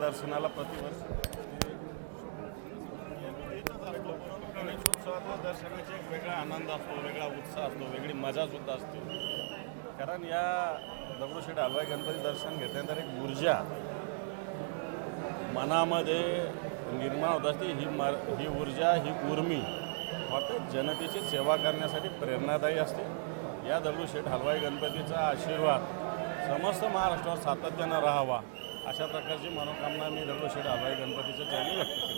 दर्शनाला प्रतिवर्ष. गणेशोत्सवातल्या दर्शनाचा एक वेगळा आनंद असतो वेगळा उत्साह असतो वेगळी मजा सुद्धा असते. कारण या दगडूशेठ हलवाई गणपती दर्शन घेतल्यानंतर एक ऊर्जा मनामध्ये निर्माण होत असते. ही मर ही ऊर्जा ही उर्मी अर्थात जनतेची सेवा करण्यासाठी प्रेरणादायी असते. या दगडूशेठ हलवाई गणपतीचा आशीर्वाद समस्त महाराष्ट्रावर सातत्यानं राहावा अशा प्रकारची मनोकामना मी दगडूशेठ हलवाई गणपतीचं चरणी व्यक्त केली.